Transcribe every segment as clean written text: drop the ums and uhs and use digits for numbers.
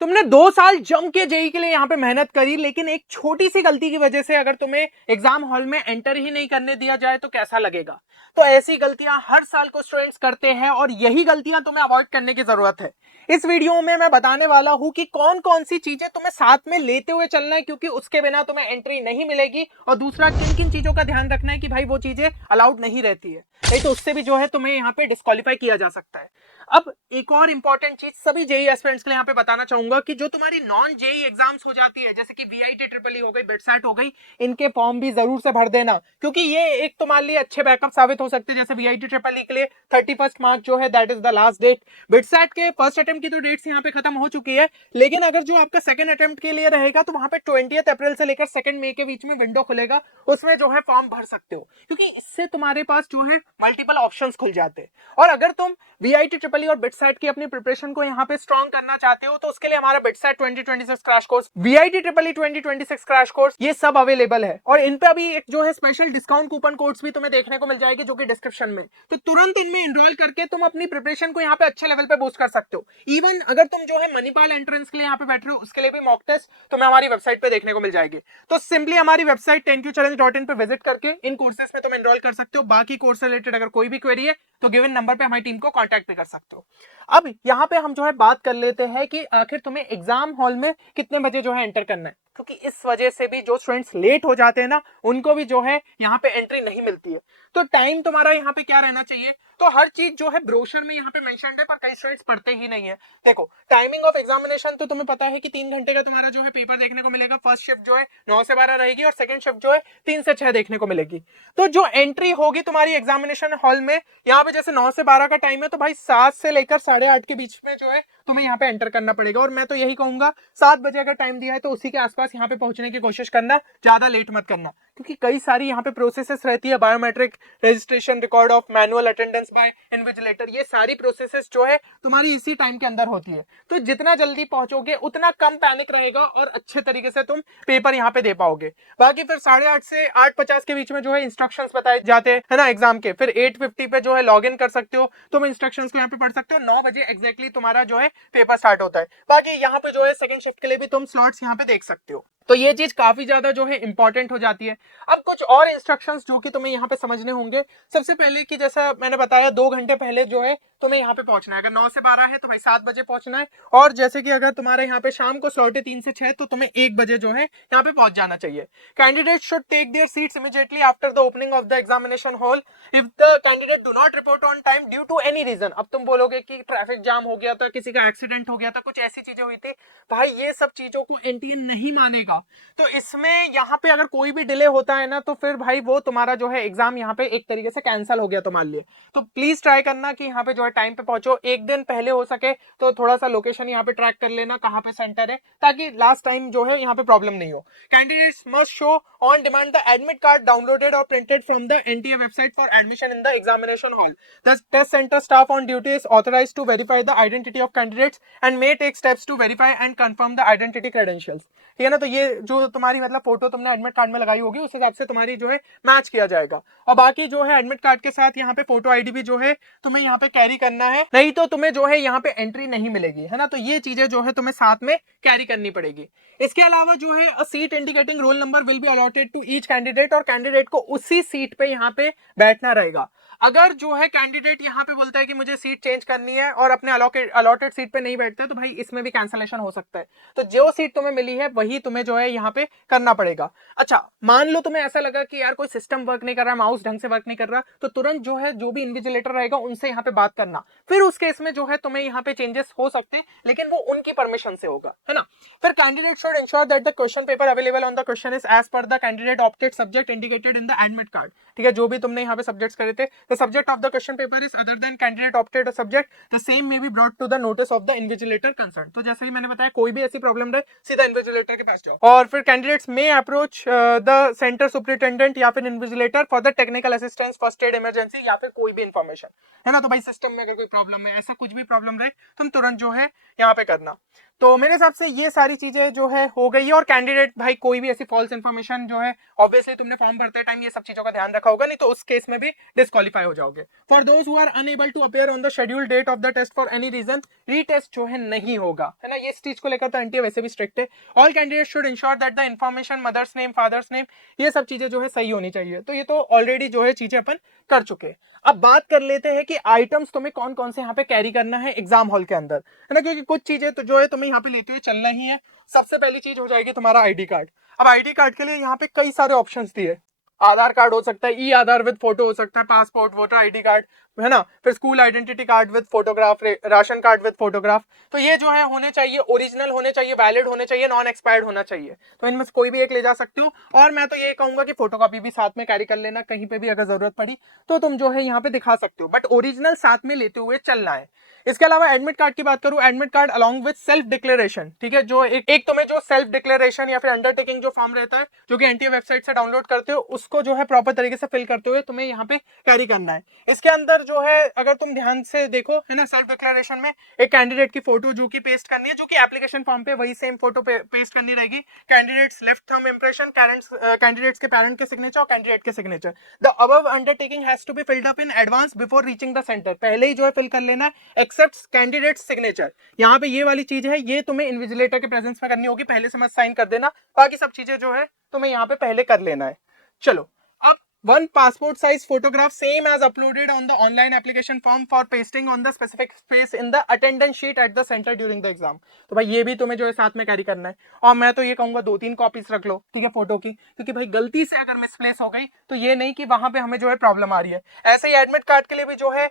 तुमने 2 साल जम के जेई के लिए यहाँ पे मेहनत करी, लेकिन एक छोटी सी गलती की वजह से अगर तुम्हें एग्जाम हॉल में एंटर ही नहीं करने दिया जाए तो कैसा लगेगा। तो ऐसी गलतियां हर साल को स्टूडेंट्स करते हैं और यही गलतियां तुम्हें अवॉइड करने की जरूरत है। इस वीडियो में मैं बताने वाला हूं कि कौन कौन सी चीजें तुम्हें साथ में लेते हुए चलना है, क्योंकि उसके बिना तुम्हें एंट्री नहीं मिलेगी। और दूसरा, किन किन चीजों का ध्यान रखना है कि भाई वो चीजें अलाउड नहीं रहती है, नहीं तो उससे भी जो है तुम्हें यहाँ पे डिस्क्वालीफाई किया जा सकता है। अब एक और इंपॉर्टेंट चीज सभी जेई एस्पिरेंट्स के लिए यहाँ पे बताना चाहूंगा कि जो तुम्हारी नॉन जेई एग्जाम्स हो जाती है, जैसे कि वीआईटी ट्रिपल ई हो गई, बिटसैट हो गई, इनके फॉर्म भी जरूर से भर देना, क्योंकि ये एक तुम्हारे लिए अच्छे बैकअप साबित हो सकते हैं। जैसे वीआईटी ट्रिपल ई के लिए 31 मार्च जो है that is the last date. BITSAT के फर्स्ट अटेम्प्ट की तो डेट्स यहाँ पे खत्म हो चुकी है, लेकिन अगर जो आपका सेकंड अटेम्प्ट के लिए रहेगा तो वहां पे 20 अप्रैल से लेकर 2 मई के बीच में विंडो खुलेगा, उसमें जो है फॉर्म भर सकते हो, क्योंकि इससे तुम्हारे पास जो है मल्टीपल ऑप्शंस खुल जाते हैं। और अगर तुम वीआईटी ट्रिपल ई और बिटसैट की अपनी प्रिपरेशन को यहाँ पे स्ट्रॉन्ग करना चाहते हो तो उसके लिए हमारा BITSAT 2026 crash course, VIT triple E 2026 crash course, ये सब अवेलेबल है। और इन पे अभी एक जो है स्पेशल डिस्काउंट कूपन कोड्स भी तुम्हें देखने को मिल जाएगी, जो कि डिस्क्रिप्शन में, तो तुरंत इनमें एनरोल करके तुम अपनी प्रिपरेशन को यहाँ पे अच्छे लेवल पे बूस्ट कर सकते हो। इवन अगर तुम जो है मणिपाल एंट्रेंस के लिए यहाँ पे बैठ रहे हो, उसके लिए भी मॉक टेस्ट तुम्हें हमारी वेबसाइट पे देखने को मिल जाएगी। तो सिंपली हमारी वेबसाइट 10qchallenge.in पे विजिट करके इन कोर्सेज में तुम एनरोल कर सकते हो। बाकी कोर्स रिलेटेड अगर कोई भी क्वेरी है तो गिवन नंबर पे हमारी टीम को कांटेक्ट भी कर सकते हो। अब यहाँ पे हम जो है बात कर लेते हैं कि आखिर तुम्हें एग्जाम हॉल में कितने बजे जो है एंटर करना है, क्योंकि इस वजह से भी जो स्टूडेंट्स लेट हो जाते हैं ना, उनको भी जो है यहाँ पे एंट्री नहीं मिलती है। तो टाइम तुम्हारा यहाँ पे क्या रहना चाहिए, तो हर चीज जो है ब्रोशर में यहाँ पे मेंशन्ड है, पर कई स्टूडेंट्स पढ़ते ही नहीं है। देखो, टाइमिंग ऑफ एग्जामिनेशन तो तुम्हें पता है कि 3 घंटे का तुम्हारा जो है पेपर देखने को मिलेगा। फर्स्ट शिफ्ट जो है 9 से 12 रहेगी और सेकंड शिफ्ट जो है 3 से 6 देखने को मिलेगी। तो जो एंट्री होगी तुम्हारी एग्जामिनेशन हॉल में, यहाँ पे जैसे 9 से 12 का टाइम है, तो भाई 7 से लेकर 8:30 के बीच में जो है तुम्हें यहाँ पे एंटर करना पड़ेगा। और मैं तो यही कहूंगा 7 बजे अगर टाइम दिया है तो उसी के आसपास यहाँ पे पहुंचने की कोशिश करना, ज्यादा लेट मत करना, क्योंकि कई सारी यहाँ पे प्रोसेसेस रहती है, biometric registration, record of manual attendance bye invigilator, ये सारी प्रोसेसेस जो है तुम्हारी इसी टाइम के अंदर होती है। तो जितना जल्दी पहुंचोगे उतना कम पैनिक रहेगा और अच्छे तरीके से तुम पेपर यहाँ पे दे पाओगे। बाकी फिर 8:30 से 8:50 के बीच में जो है इंस्ट्रक्शंस बताए जाते हैं, है ना, एग्जाम के। फिर 8:50 पे जो है लॉग इन कर सकते हो, तुम इंस्ट्रक्शंस को यहाँ पे पढ़ सकते हो। 9 बजे एग्जैक्टली तुम्हारा जो है पेपर स्टार्ट होता है। बाकी यहाँ पे जो है सेकंड शिफ्ट के लिए भी तुम स्लॉट्स यहाँ पे देख सकते हो। तो ये चीज काफी ज्यादा जो है इंपॉर्टेंट हो जाती है। अब कुछ और इंस्ट्रक्शंस जो कि तुम्हें यहाँ पे समझने होंगे। सबसे पहले कि जैसा मैंने बताया 2 घंटे पहले जो है तुम्हें यहाँ पे पहुंचना है। अगर 9 से 12 है तो भाई 7 बजे पहुंचना है। और जैसे कि अगर तुम्हारे यहाँ पे शाम को स्लॉट है 3 से 6, तो तुम्हें 1 बजे जो है यहाँ पे पहुंच जाना चाहिए। Candidate should take their seats immediately after the opening of the examination hall if the candidate do not report on time due to any reason. अब तुम बोलोगे कि ट्रैफिक जाम हो गया था, किसी का एक्सीडेंट हो गया था, कुछ ऐसी चीजें हुई थी, भाई ये सब चीजों को एनटीए नहीं मानेगा। तो इसमें यहाँ पे अगर कोई भी डिले होता है ना, तो फिर भाई वो तुम्हारा जो है एग्जाम यहाँ पे एक तरीके से कैंसिल हो गया तुम्हारे लिए। तो प्लीज ट्राई करना कि यहाँ पे जो है टाइम पे पहुंचो। एक दिन पहले हो सके तो थोड़ा सा लोकेशन यहाँ पे ट्रैक कर लेना कहाँ पे सेंटर है, ताकि लास्ट टाइम जो है यहाँ पे प्रॉब्लम नहीं हो। Candidates must show on demand the admit card downloaded और printed from the NTA website for admission in the examination hall. The test centre staff on duty is authorised to verify the identity of candidates and may take steps to verify and confirm the identity credentials. ठीक है ना, तो ये जो तुम्हारी मतलब photo तुमने admit card में लगाई होगी उस हिसाब से तुम्हारी जो है मैच किया जाएगा। और बाकी जो है एडमिट कार्ड के साथ यहाँ पे फोटो आईडी भी जो है तुम्हें यहाँ पे कैरी करना है, नहीं तो तुम्हें जो है यहाँ पे एंट्री नहीं मिलेगी, है ना। तो ये चीजें जो है तुम्हें साथ में कैरी करनी पड़ेगी। इसके अलावा जो है a seat indicating roll number will be allotted to each candidate, और कैंडिडेट को उसी सीट पे यहाँ पे बैठना रहेगा। अगर जो है कैंडिडेट यहाँ पे बोलता है कि मुझे सीट चेंज करनी है और अपने अलॉटेड सीट पे नहीं बैठता है, तो भाई इसमें भी कैंसलेशन हो सकता है। तो जो सीट तुम्हें मिली है वही तुम्हें जो है यहाँ पे करना पड़ेगा। अच्छा, मान लो तुम्हें ऐसा लगा कि यार कोई सिस्टम वर्क नहीं कर रहा, माउस ढंग से वर्क नहीं कर रहा, तो तुरंत जो है जो भी इन्विजिलेटर रहेगा उनसे यहाँ पे बात करना। फिर उस केस में जो है तुम्हें यहाँ पे चेंजेस हो सकते हैं, लेकिन वो उनकी परमिशन से होगा, है ना। फिर candidate should ensure that the question paper available on the question is as per the candidate opted subject indicated in the admit card. ठीक है, जो भी तुमने यहाँ पे सब्जेक्ट्स करे थे, the subject of the question paper is other than candidate opted a subject, the same may be brought to the notice of the invigilator concern. तो जैसे ही मैंने बताया, कोई भी ऐसी प्रॉब्लम रहे सीधा इन्विजिलेटर के पास जाओ। और फिर candidates may approach the centre superintendent या फिर invigilator for the technical assistance, first aid, emergency या फिर कोई भी इंफॉर्मेशन, है ना। तो भाई सिस्टम में अगर कोई प्रॉब्लम है, ऐसा कुछ भी प्रॉब्लम रहे, तुम तुरंत जो है यहाँ पे करना। तो मेरे हिसाब से ये सारी चीजें जो है हो गई है। और कैंडिडेट भाई कोई भी ऐसी फॉल्स इन्फॉर्मेशन जो है, ऑब्वियसली तुमने फॉर्म भरते टाइम ये सब चीजों का ध्यान रखा होगा, नहीं तो उस केस में भी डिस्क्वालीफाई हो जाओगे। For those who are unable to appear on the schedule date of the test for any reason, retest जो है नहीं होगा, है ना। ये इस चीज को लेकर तो एनटीए वैसे भी स्ट्रिक्ट है। All candidate should ensure that the information, mother's name, father's name, ये सब चीजें जो है सही होनी चाहिए। तो ये तो ऑलरेडी जो है चीजें अपन कर चुके। अब बात कर लेते हैं कि आइटम्स तुम्हें कौन कौन से यहाँ पे कैरी करना है एग्जाम हॉल के अंदर, है ना, क्योंकि कुछ चीजें तो जो है तुम्हें यहाँ पे लेते हुए चलना ही है। सबसे पहली चीज हो जाएगी तुम्हारा आईडी कार्ड। अब आईडी कार्ड के लिए यहाँ पे कई सारे ऑप्शंस दिए। आधार कार्ड हो सकता है, ई आधार विद फोटो हो सकता है, पासपोर्ट, वोटर आईडी कार्ड, है ना, फिर school identity card with photograph, ration card with photograph. तो ये जो है होने चाहिए, ओरिजिनल होने चाहिए, वैलिड होने चाहिए, नॉन एक्सपायर्ड होना चाहिए। तो इनमें से कोई भी एक ले जा सकते हो। और मैं तो ये कहूंगा कि फोटोकॉपी भी साथ में कैरी कर लेना, कहीं पे भी अगर जरूरत पड़ी तो तुम जो है यहाँ पे दिखा सकते हो, बट ओरिजिनल साथ में लेते हुए चलना है। इसके अलावा एडमिट कार्ड की बात करूं, admit card along with self declaration, ठीक है, जो एक तुम्हें जो सेल्फ डिक्लेरेशन या फिर अंडरटेकिंग जो फॉर्म रहता है जो कि एनटीए वेबसाइट से डाउनलोड करते हो, उसको जो है प्रॉपर तरीके से फिल करते हुए तुम्हें यहाँ पे कैरी करना है। इसके अंदर जो है अगर तुम ध्यान से देखो, है ना, सेल्फ डिक्लेरेशन में एक कैंडिडेट की फोटो जो कि पेस्ट करनी है, जो कि एप्लीकेशन फॉर्म पे वही सेम फोटो पेस्ट करनी रहेगी। Candidates left thumb impression, candidates के पेरेंट के सिग्नेचर और कैंडिडेट के signature. The above undertaking has to be filled up in advance before reaching the centre, पहले ही जो है फिल कर लेना है, एक्सेप्ट कैंडिडेट सिग्नेचर। यहाँ पे ये वाली चीज है, ये तुम्हें इन्विजिलेटर के प्रेजेंस में करनी होगी, पहले से मत साइन कर देना, बाकी सब चीजें जो है तुम्हें यहाँ पे पहले कर लेना है। चलो, अब one passport size photograph same as uploaded on the online application form for pasting on the specific space in the attendance sheet at the center during the exam। तो भाई ये भी तुम्हें जो है साथ में कैरी करना है। और मैं तो ये कहूंगा 2-3 कॉपीज रख लो, ठीक है, फोटो की, क्योंकि भाई गलती से अगर मिसप्लेस हो गई तो ये नहीं कि वहां पे हमें जो है प्रॉब्लम आ रही है। ऐसे ही एडमिट कार्ड के लिए भी जो है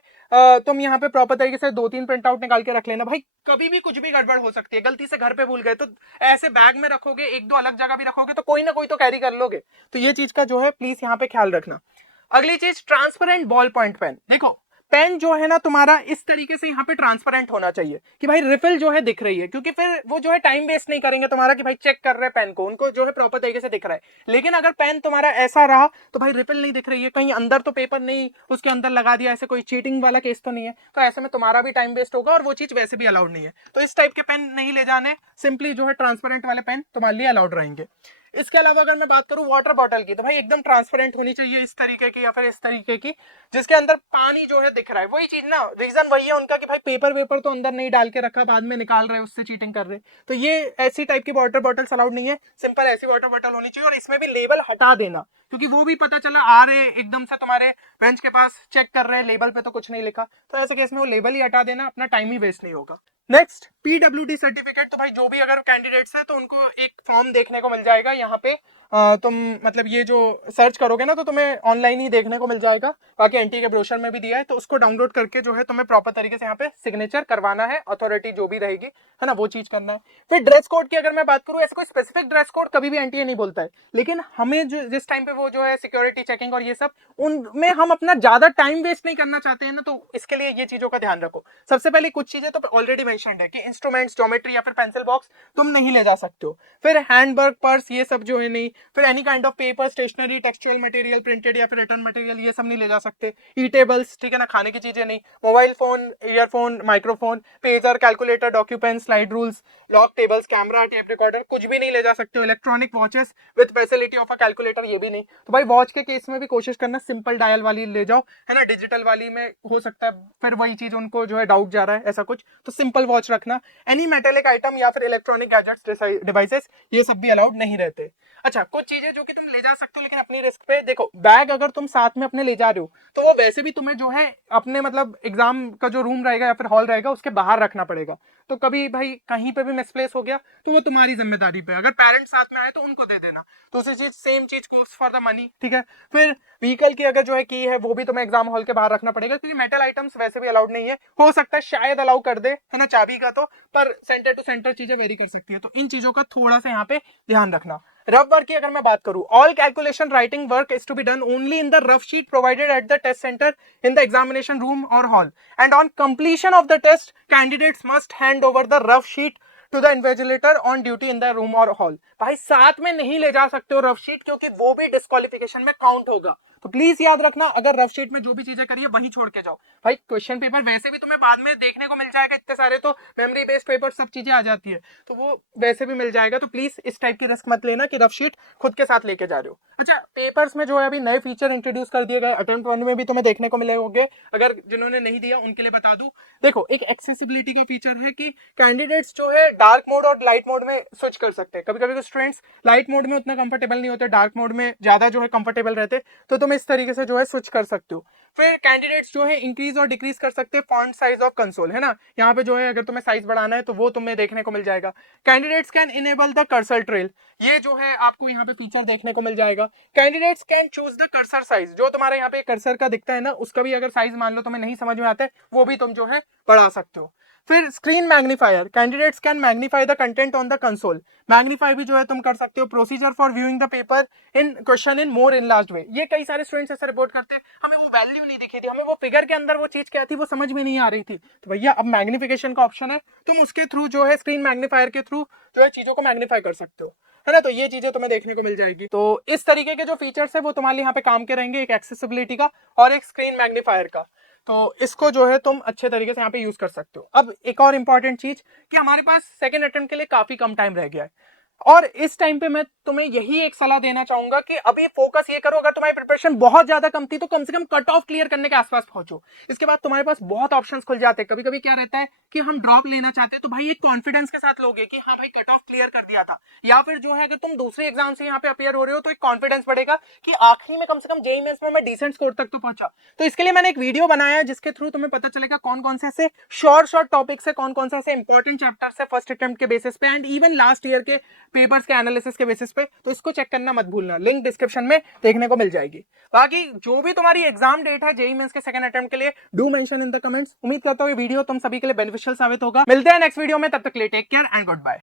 तुम यहाँ पे प्रॉपर तरीके से 2-3 प्रिंट आउट निकाल के रख लेना। भाई कभी भी कुछ भी गड़बड़ हो सकती है, गलती से घर पे भूल गए तो ऐसे बैग में रखोगे, 1-2 अलग जगह भी रखोगे तो कोई ना कोई तो कैरी कर लोगे। तो ये चीज का जो है प्लीज यहाँ पे ख्याल रखना। अगली चीज, ट्रांसपेरेंट बॉल पॉइंट पेन। देखो पेन जो है ना तुम्हारा इस तरीके से यहाँ पे ट्रांसपेरेंट होना चाहिए कि भाई रिफिल जो है दिख रही है, क्योंकि फिर वो जो है टाइम वेस्ट नहीं करेंगे तुम्हारा कि भाई चेक कर रहे हैं पेन को, उनको जो है प्रॉपर तरीके से दिख रहा है। लेकिन अगर पेन तुम्हारा ऐसा रहा तो भाई रिफिल नहीं दिख रही है, कहीं अंदर तो पेपर नहीं उसके अंदर लगा दिया, ऐसे कोई चीटिंग वाला केस तो नहीं है, तो ऐसे में तुम्हारा भी टाइम वेस्ट होगा और वो चीज वैसे भी अलाउड नहीं है। तो इस टाइप के पेन नहीं ले जाने, सिंपली जो है ट्रांसपेरेंट वाले पेन तुम्हारे लिए अलाउड रहेंगे। इसके अलावा अगर मैं बात करूं वाटर बॉटल की, तो भाई एकदम ट्रांसपेरेंट होनी चाहिए, इस तरीके की या फिर इस तरीके की जिसके अंदर पानी जो है दिख रहा है। वही चीज ना, रीजन वही है उनका कि भाई पेपर वेपर तो अंदर नहीं डाल के रखा, बाद में निकाल रहे हैं उससे चीटिंग कर रहे। तो ये ऐसी टाइप की वाटर बॉटल्स अलाउड नहीं है, सिंपल ऐसी वाटर बॉटल होनी चाहिए। और इसमें भी लेबल हटा देना, क्योंकि वो भी पता चला आ रहे एकदम से तुम्हारे बेंच के पास चेक कर रहे हैं, लेबल पे तो कुछ नहीं लिखा, तो ऐसे केस में वो लेबल ही हटा देना, अपना टाइम ही वेस्ट नहीं होगा। Next, PWD certificate. तो भाई जो भी अगर कैंडिडेट्स है तो उनको एक फॉर्म देखने को मिल जाएगा यहाँ पे, तुम मतलब ये जो सर्च करोगे ना तो तुम्हें ऑनलाइन ही देखने को मिल जाएगा, बाकी एनटी के ब्रोशर में भी दिया है, तो उसको डाउनलोड करके जो है तुम्हें प्रॉपर तरीके से यहाँ पे सिग्नेचर करवाना है, अथॉरिटी जो भी रहेगी, है ना, वो चीज करना है। फिर ड्रेस कोड की अगर मैं बात करूँ, ऐसे कोई स्पेसिफिक ड्रेस कोड कभी भी एनटीए नहीं बोलता है, लेकिन हमें जो जिस टाइम पे वो जो है सिक्योरिटी चेकिंग और ये सब, उनमें हम अपना ज्यादा टाइम वेस्ट नहीं करना चाहते हैं ना, तो इसके लिए ये चीजों का ध्यान रखो। सबसे पहले कुछ चीजें तो ऑलरेडी मेंशन्ड है कि इंस्ट्रूमेंट्स, ज्योमेट्री या फिर पेंसिल बॉक्स तुम नहीं ले जा सकते हो। फिर हैंडबैग, पर्स, ये सब जो है नहीं। फिर any kind of paper, stationery, textual material, printed या फिर रिटर्न मटेरियल, ये सब नहीं ले जा सकते। ई टेबल्स, ठीक है ना, खाने की चीजें नहीं। Mobile phone, earphone, microphone, pager, calculator, docu pen, slide rules, log tables, camera, tape recorder, कुछ भी नहीं ले जा सकते हो। Electronic watches with facility of a calculator, ये भी नहीं। तो भाई वॉच के केस में भी कोशिश करना सिंपल डायल वाली ले जाओ, है ना, डिजिटल वाली में हो सकता है फिर वही चीज उनको जो है डाउट जा रहा है ऐसा कुछ, तो सिंपल वॉच रखना। एनी मेटेलिक आइटम या फिर इलेक्ट्रॉनिक गैजेट्स, डिवाइसेस, ये सब भी अलाउड नहीं रहते। अच्छा, कुछ चीजें जो कि तुम ले जा सकते हो लेकिन अपनी रिस्क पे। देखो बैग अगर तुम साथ में अपने ले जा रहे हो तो वो वैसे भी तुम्हें जो है अपने मतलब एग्जाम का जो रूम रहेगा या फिर हॉल रहेगा उसके बाहर रखना पड़ेगा। तो कभी भाई कहीं पे भी मिसप्लेस हो गया तो वो तुम्हारी जिम्मेदारी पे। अगर पेरेंट्स साथ में आए तो उनको दे देना। तो उसी चीज सेम चीज गोस फॉर द मनी, ठीक है। फिर व्हीकल की अगर जो है की है वो भी तुम्हें एग्जाम हॉल के बाहर रखना पड़ेगा, क्योंकि मेटल आइटम्स वैसे भी अलाउड नहीं है। हो सकता है शायद अलाउ कर दे, है ना, चाबी का तो, पर सेंटर टू सेंटर चीजें वेरी कर सकती है, तो इन चीजों का थोड़ा सा यहाँ पे ध्यान रखना। रफ वर्क की अगर मैं बात करूं, all calculation writing work is to be done only in the rough sheet provided at the test centre in the examination room or hall, and on completion of the test candidates must hand over the rough sheet to the invigilator on duty in the room or hall. भाई साथ में नहीं ले जा सकते हो rough sheet, क्योंकि वो भी डिस्क्वालिफिकेशन में काउंट होगा। तो प्लीज याद रखना, अगर रफ शीट में जो भी चीजें करिए वही छोड़ के जाओ। भाई क्वेश्चन पेपर वैसे भी तुम्हें बाद में देखने को मिल जाएगा, इतने सारे तो मेमोरी बेस्ड पेपर सब चीजें आ जाती है, तो वो वैसे भी मिल जाएगा। तो प्लीज इस टाइप की रिस्क मत लेना कि रफ शीट खुद के साथ लेके जा रहे हो। अच्छा, पेपर्स में जो है अभी नए फीचर इंट्रोड्यूस कर दिए गए, अटेम्प्ट 1 में भी तुम्हें देखने को मिले होंगे, अगर जिन्होंने नहीं दिया उनके लिए बता दूं। देखो, एक एक्सेसिबिलिटी का फीचर है कि कैंडिडेट्स जो है डार्क मोड और लाइट मोड में स्विच कर सकते हैं। कभी कभी तो स्टूडेंट्स लाइट मोड में उतना कंफर्टेबल नहीं होते, डार्क मोड में ज्यादा जो है कंफर्टेबल रहते, तो तुम इस तरीके से जो है स्विच कर सकते हो। फिर कैंडिडेट्स जो है इंक्रीज और डिक्रीज कर सकते हैं फॉन्ट साइज ऑफ कंसोल, है ना, यहाँ पे जो है अगर तुम्हें साइज बढ़ाना है तो वो तुम्हें देखने को मिल जाएगा। Candidates can enable the cursor trail, ये जो है आपको यहाँ पे फीचर देखने को मिल जाएगा। Candidates can choose the cursor size, जो तुम्हारे यहाँ पे कर्सर का दिखता है ना, उसका भी अगर साइज मान लो तुम्हें नहीं समझ में आता है, वो भी तुम जो है बढ़ा सकते हो। फिर screen magnifier, candidates can magnify the content on the console, magnify भी जो है तुम कर सकते हो। Procedure for viewing the paper in question in more enlarged way, ये कई सारे स्टूडेंट्स ऐसे रिपोर्ट करते हैं हमें वो वैल्यू नहीं दिखी थी, हमें वो फिगर के अंदर वो चीज क्या थी वो समझ में नहीं आ रही थी, तो भैया अब मैग्निफिकेशन का ऑप्शन है, तुम उसके थ्रू जो है स्क्रीन मैग्नीफायर के थ्रू जो है चीजों को मैग्नीफाई कर सकते हो, है ना। तो ये चीजें तुम्हें देखने को मिल जाएगी। तो इस तरीके के जो फीचर्स है वो तुम्हारे यहाँ पे काम के रहेंगे, एक एक्सेसिबिलिटी का और एक स्क्रीन मैग्नीफायर का। तो इसको जो है तुम अच्छे तरीके से यहाँ पे यूज कर सकते हो। अब एक और इंपॉर्टेंट चीज कि हमारे पास सेकंड अटेम्प्ट के लिए काफी कम टाइम रह गया है, और इस टाइम पे मैं तुम्हें यही एक सलाह देना चाहूंगा कि अभी फोकस ये करो, अगर तुम्हारी प्रिपरेशन बहुत ज्यादा कम थी तो कम से कम कट ऑफ क्लियर करने के आसपास पहुंचो। इसके बाद तुम्हारे पास बहुत ऑप्शंस खुल जाते हैं। कभी कभी क्या रहता है कि हम ड्रॉप लेना चाहते हैं, तो भाई एक कॉन्फिडेंस के साथ लोगे कि हाँ भाई कट ऑफ क्लियर कर दिया था, या फिर जो है अगर तुम दूसरे एग्जाम से यहाँ पे अपियर हो रहे हो तो एक कॉन्फिडेंस बढ़ेगा कि आखिरी में कम से कम जेईई मेंस में मैं डिसेंट स्कोर तक तो पहुंचा। तो इसके लिए मैंने एक वीडियो बनाया है जिसके थ्रू तुम्हें पता चलेगा कौन कौन से ऐसे शॉर्ट टॉपिक्स है, कौन कौन से ऐसे इंपॉर्टेंट चैप्टर्स है फर्स्ट अटेम्प्ट के बेसिस पे एंड इवन लास्ट ईयर के पेपर्स के एनालिसिस के बेसिस पे। तो इसको चेक करना मत भूलना, लिंक डिस्क्रिप्शन में देखने को मिल जाएगी। बाकी जो भी तुम्हारी एग्जाम डेट है जेईई मेंस के सेकंड अटेम्प्ट के लिए, do mention in the comments. उम्मीद करता हूं ये वीडियो तुम सभी के लिए बेनिफिशियल साबित होगा। मिलते हैं नेक्स्ट वीडियो में, तब तक के लिए take care and good bye.